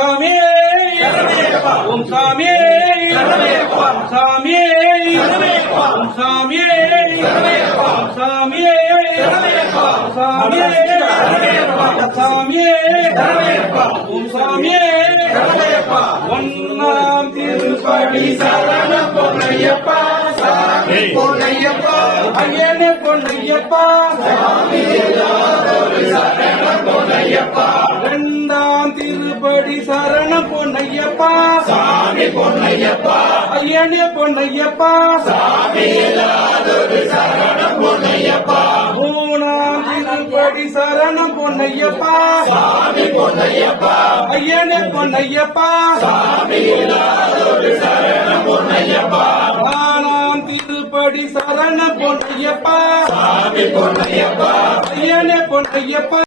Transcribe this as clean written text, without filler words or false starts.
சாமி ஓம் சாமி ஓம் சாமி ஓம் சாமி ஓம் சாமி சாமி சாமி ஓம் சாமி ஒன்னாம் திருப்படி சரண பொன்னையப்பா சாமி பொன்னையப்பா ஐயனே பொன்னையப்பா சாமி சரண பொன்னையப்பா இரண்டாம் திருப்படி சரண பொன்னையப்பா சாமி பொன்னையப்பா ஐயனே பொன்னையப்பா சாமி சரண பொன்னையப்பா மூணாம் திருப்படி சரண பொன்னையப்பா சாமி பொன்னையப்பா ஐயனே பொன்னையப்பா சாமி சரண பொன்னையப்பா நாலாம் திருப்படி சரண பொன்னையப்பா சாமி பொன்னையப்பா ஐயனே பொன்னையப்பா